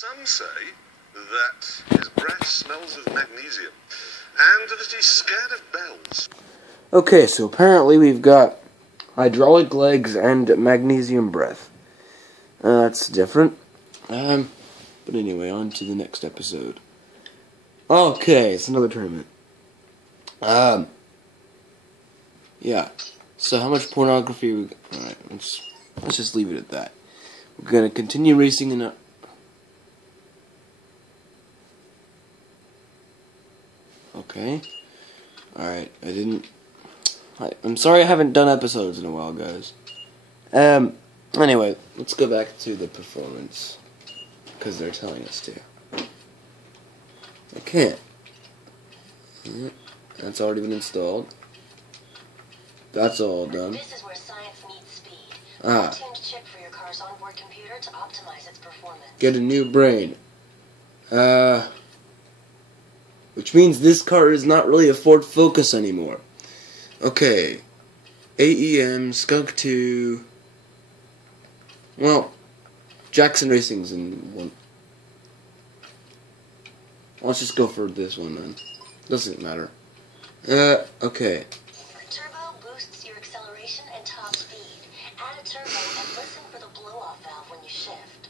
Some say that his breath smells of magnesium, and that he's scared of bells. Okay, so apparently we've got hydraulic legs and magnesium breath. That's different. But anyway, on to the next episode. Okay, it's another tournament. Yeah. So how much pornography we got? Alright, let's just leave it at that. We're gonna continue racing in a... Okay. Alright, I'm sorry I haven't done episodes in a while, guys. Anyway, let's go back to the performance. Because they're telling us to. I can't. That's already been installed. That's all done. This is where science meets speed. Ah. Tuned chip for your car's onboard computer to optimize its performance. Get a new brain. Which means this car is not really a Ford Focus anymore. Okay. AEM, Skunk 2. Well, Jackson Racing's in one. Let's just go for this one then. Doesn't matter. Okay. Turbo boosts your acceleration and top speed. Add a turbo and listen for the blow-off valve when you shift.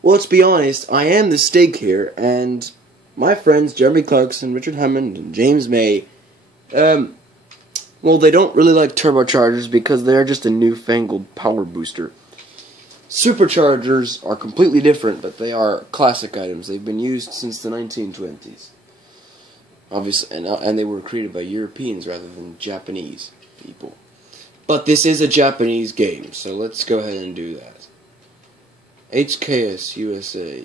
Well, let's be honest, I am the stake here, and my friends Jeremy Clarkson, Richard Hammond, and James May, well, they don't really like turbochargers because they're just a newfangled power booster. Superchargers are completely different, but they are classic items. They've been used since the 1920s. Obviously, and they were created by Europeans rather than Japanese people. But this is a Japanese game, so let's go ahead and do that. HKS USA.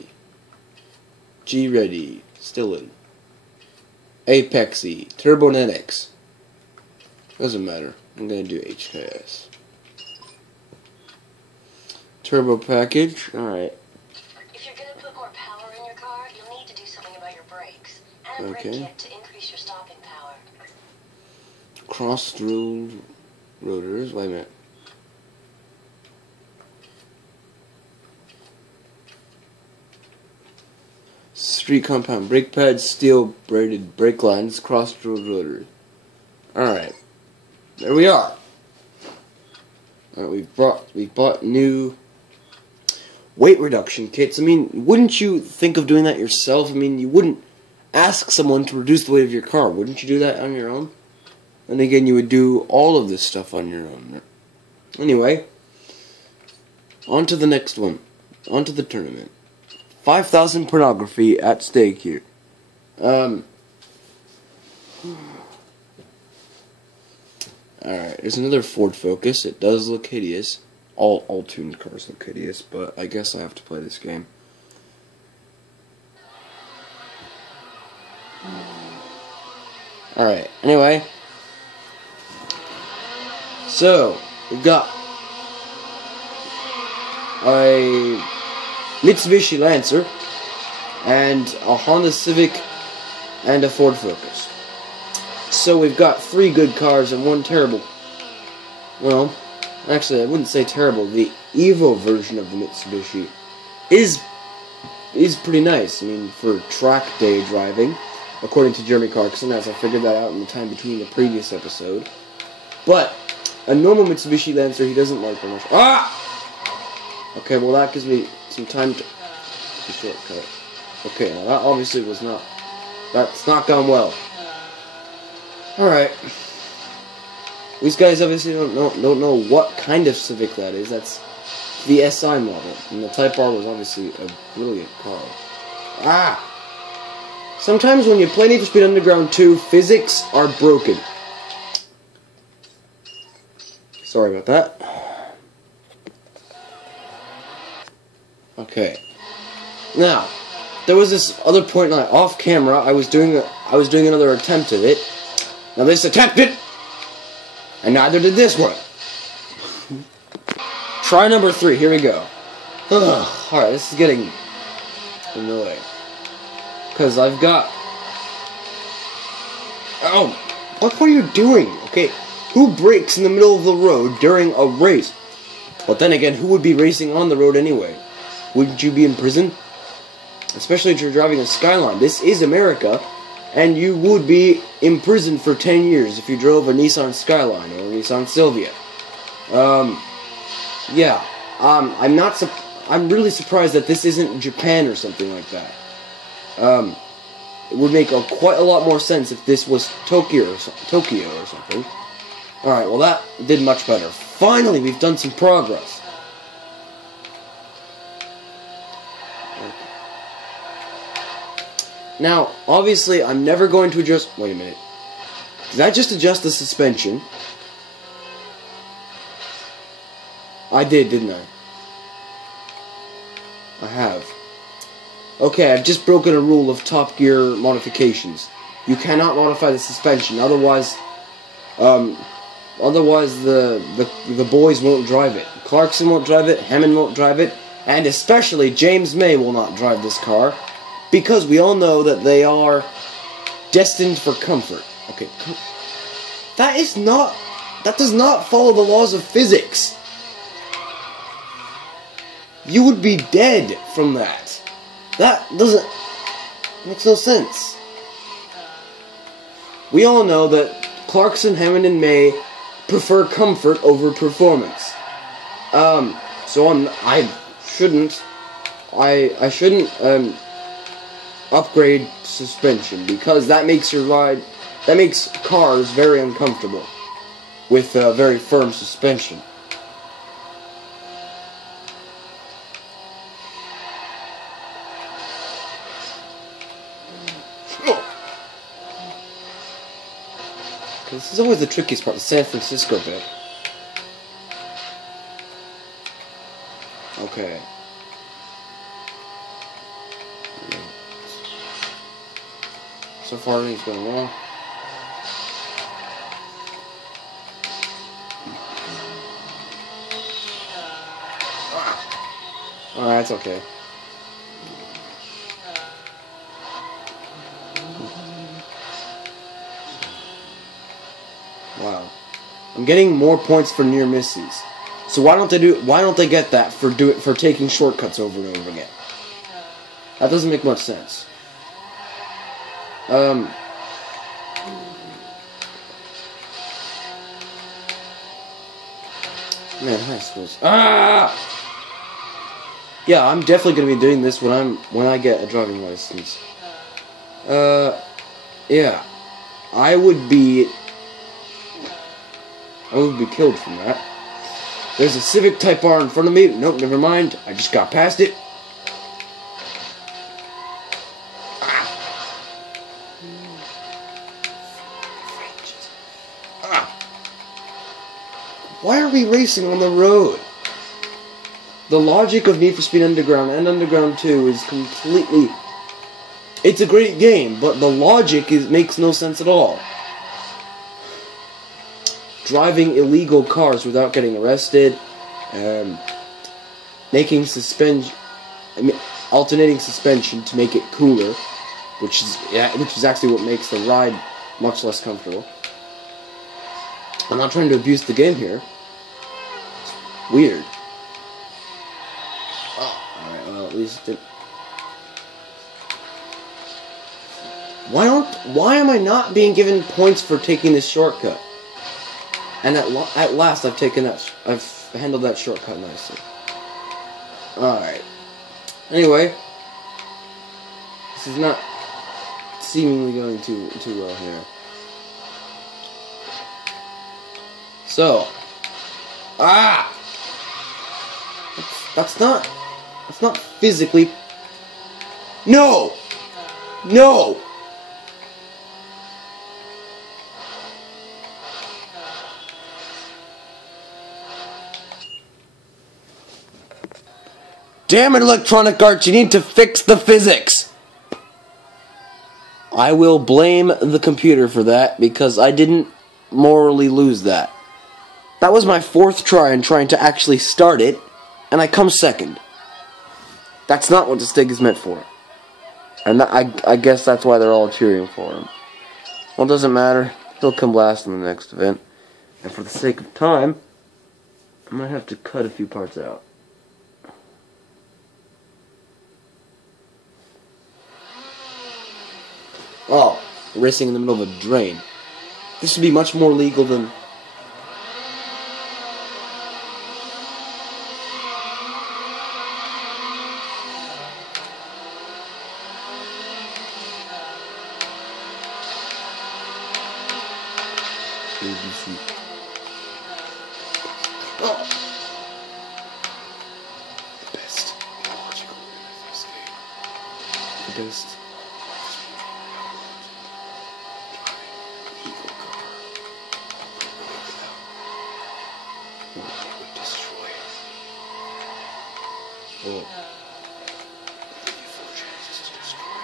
G-Ready. Still in. Apexy. Turbonetics. Doesn't matter. I'm going to do HKS. Turbo package. Alright. If you're going to put more power in your car, you'll need to do something about your brakes. Add a brake kit to increase your stopping power. Cross-drilled rotors. Wait a minute. Street compound brake pads, steel braided brake lines, cross-drilled rotors. Alright. There we are. Alright, we've bought new weight reduction kits. I mean, wouldn't you think of doing that yourself? I mean, you wouldn't ask someone to reduce the weight of your car. Wouldn't you do that on your own? And again, you would do all of this stuff on your own. Anyway, on to the next one. On to the tournament. 5,000 pornography at stake here. Alright, there's another Ford Focus. It does look hideous. All tuned cars look hideous, but I guess I have to play this game. Alright, anyway. So, we've got a Mitsubishi Lancer and a Honda Civic and a Ford Focus. So we've got 3 good cars and 1 terrible. Well, actually I wouldn't say terrible. The Evo version of the Mitsubishi is pretty nice. I mean, for track day driving, according to Jeremy Clarkson, as I figured that out in the time between the previous episode. But a normal Mitsubishi Lancer he doesn't like very much. Ah! Okay, well that gives me some time to shortcut. Okay, now that obviously was not. That's not gone well. Alright. These guys obviously don't know what kind of Civic that is. That's the SI model. And the Type R was obviously a brilliant car. Ah! Sometimes when you play Need for Speed Underground 2, physics are broken. Sorry about that. Okay. Now, there was this other point off camera. I was doing another attempt at it. Now this attempted, and neither did this one. Try number 3. Here we go. Alright, this is getting annoying. Because I've got... Oh, what are you doing? Okay, who brakes in the middle of the road during a race? But then again, who would be racing on the road anyway? Wouldn't you be in prison? especially if you're driving a Skyline. This is America, and you would be imprisoned for 10 years if you drove a Nissan Skyline or a Nissan Silvia. Yeah, I'm really surprised that this isn't Japan or something like that. It would make quite a lot more sense if this was Tokyo or something. Alright, well that did much better. Finally, we've done some progress. Now, obviously, I'm never going to adjust... Wait a minute. Did I just adjust the suspension? I did, didn't I? I have. Okay, I've just broken a rule of Top Gear modifications. You cannot modify the suspension, otherwise the boys won't drive it. Clarkson won't drive it, Hammond won't drive it, and especially James May will not drive this car, because we all know that they are destined for comfort. Okay, that does not follow the laws of physics. You would be dead from that. That makes no sense. We all know that Clarkson, Hammond, and May prefer comfort over performance. So I shouldn't upgrade suspension, because that makes cars very uncomfortable with very firm suspension. This is always the trickiest part, the San Francisco bit. Okay. So far everything's going well. Alright, that's okay. Wow. I'm getting more points for near misses. So why don't they get that for taking shortcuts over and over again? That doesn't make much sense. Man, high schools. Yeah, I'm definitely gonna be doing this when I get a driving license. Yeah. I would be killed from that. There's a Civic Type R in front of me. Nope, never mind. I just got past it. Why are we racing on the road? The logic of Need for Speed Underground and Underground 2 is completely... It's a great game, but the logic makes no sense at all. Driving illegal cars without getting arrested, making alternating suspension to make it cooler, which is actually what makes the ride much less comfortable. I'm not trying to abuse the game here. It's weird. Oh, alright, well, at least it... Why am I not being given points for taking this shortcut? And at last I've handled that shortcut nicely. Alright. Anyway, this is not seemingly going too well here. So, that's not physically. No. Damn it, Electronic Arts, you need to fix the physics! I will blame the computer for that, because I didn't morally lose that. That was my fourth try in trying to actually start it, and I come second. That's not what the stick is meant for. And I guess that's why they're all cheering for him. Well, it doesn't matter. He'll come last in the next event. And for the sake of time, I might have to cut a few parts out. Oh, racing in the middle of a drain. This would be much more legal than... ABC. Oh! The best logical NFS game. The best eagle car. Or it would destroy. Or give you 4 chances to destroy.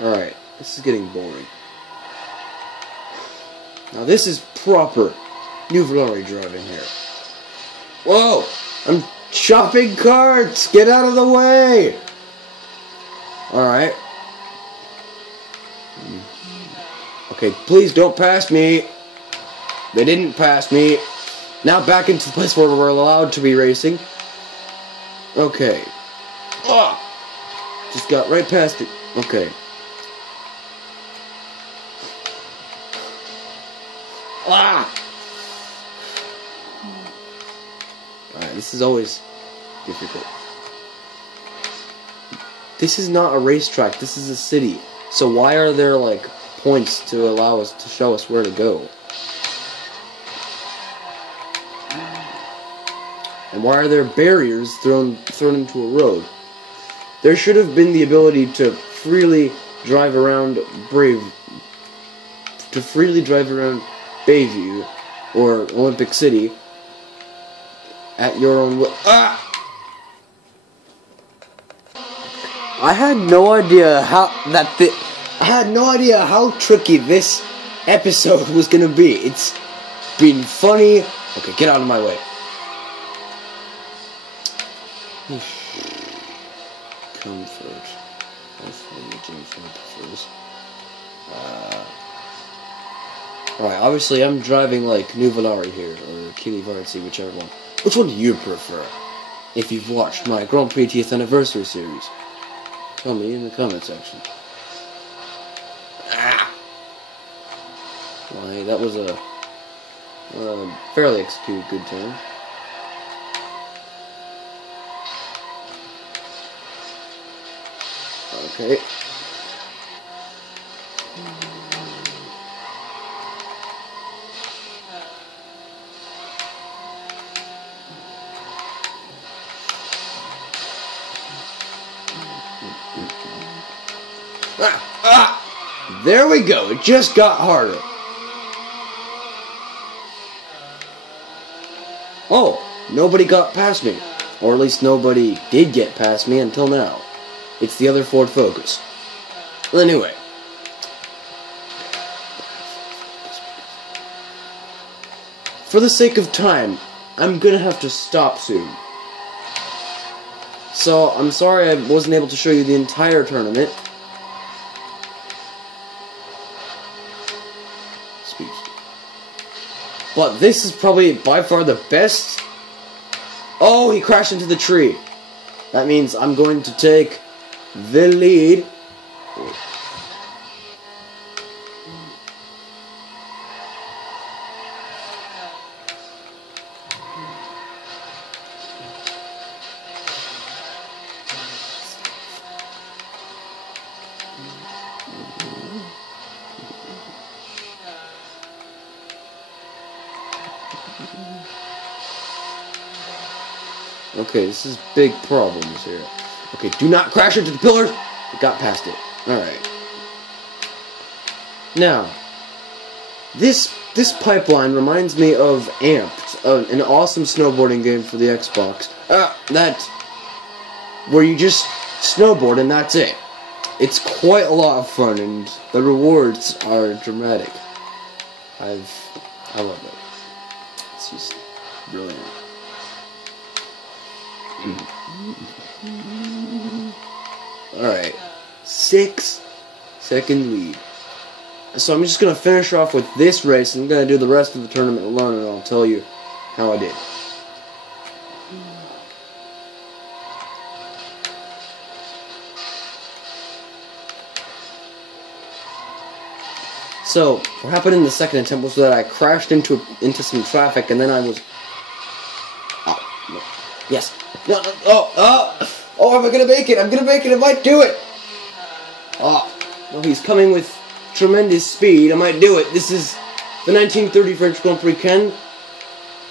Alright, this is getting boring. Now this is proper New Valori driving here. Whoa! I'm chopping carts! Get out of the way! Alright. Okay, please don't pass me. They didn't pass me. Now back into the place where we're allowed to be racing. Okay. Ah! Just got right past it. Okay. Ah! Alright, this is always difficult. This is not a racetrack, this is a city. So why are there, like, points to allow us, to show us where to go? And why are there barriers thrown into a road? There should have been the ability to freely drive around Bayview or Olympic City at your own will. Ah! I had no idea how tricky this episode was gonna be. It's been funny. Okay, get out of my way. Comfort. Alright, obviously I'm driving like New Valori here, or Kili Varzi, whichever one. Which one do you prefer? If you've watched my Grand Prix 80th Anniversary series, tell me in the comment section. Ah! Why, that was a fairly executed good turn. Okay. There we go. It just got harder. Oh, nobody got past me. Or at least nobody did get past me until now. It's the other Ford Focus. Well, anyway. For the sake of time, I'm gonna have to stop soon. So, I'm sorry I wasn't able to show you the entire tournament. But this is probably by far the best. Oh, he crashed into the tree. That means I'm going to take the lead. Okay, this is big problems here. Okay, do not crash into the pillars. It got past it. Alright. Now, this pipeline reminds me of Amped, an awesome snowboarding game for the Xbox. Where you just snowboard and that's it. It's quite a lot of fun and the rewards are dramatic. I love it. It's just brilliant. Alright, 6-second lead. So I'm just going to finish off with this race, and I'm going to do the rest of the tournament alone, and I'll tell you how I did. So, what happened in the second attempt was that I crashed into some traffic, and then I was... Oh, no. Yes. No, no, oh, am I gonna make it? I'm gonna make it, I might do it! Oh, well, he's coming with tremendous speed, I might do it. This is the 1930 French Grand Prix. Can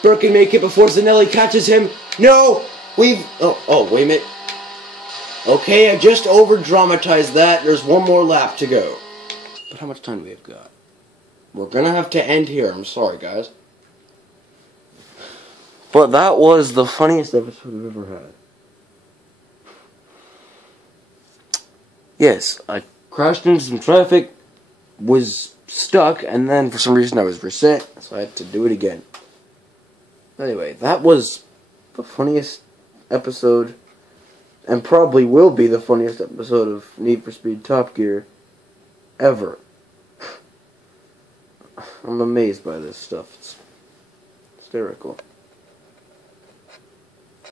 Birkin make it before Zanelli catches him? No! Wait a minute. Okay, I just over-dramatized that. There's one more lap to go. But how much time do we have got? We're gonna have to end here. I'm sorry, guys. But that was the funniest episode we've ever had. Yes, I crashed into some traffic, was stuck, and then for some reason I was reset, so I had to do it again. Anyway, that was the funniest episode, and probably will be the funniest episode of Need for Speed Top Gear ever. I'm amazed by this stuff. It's hysterical.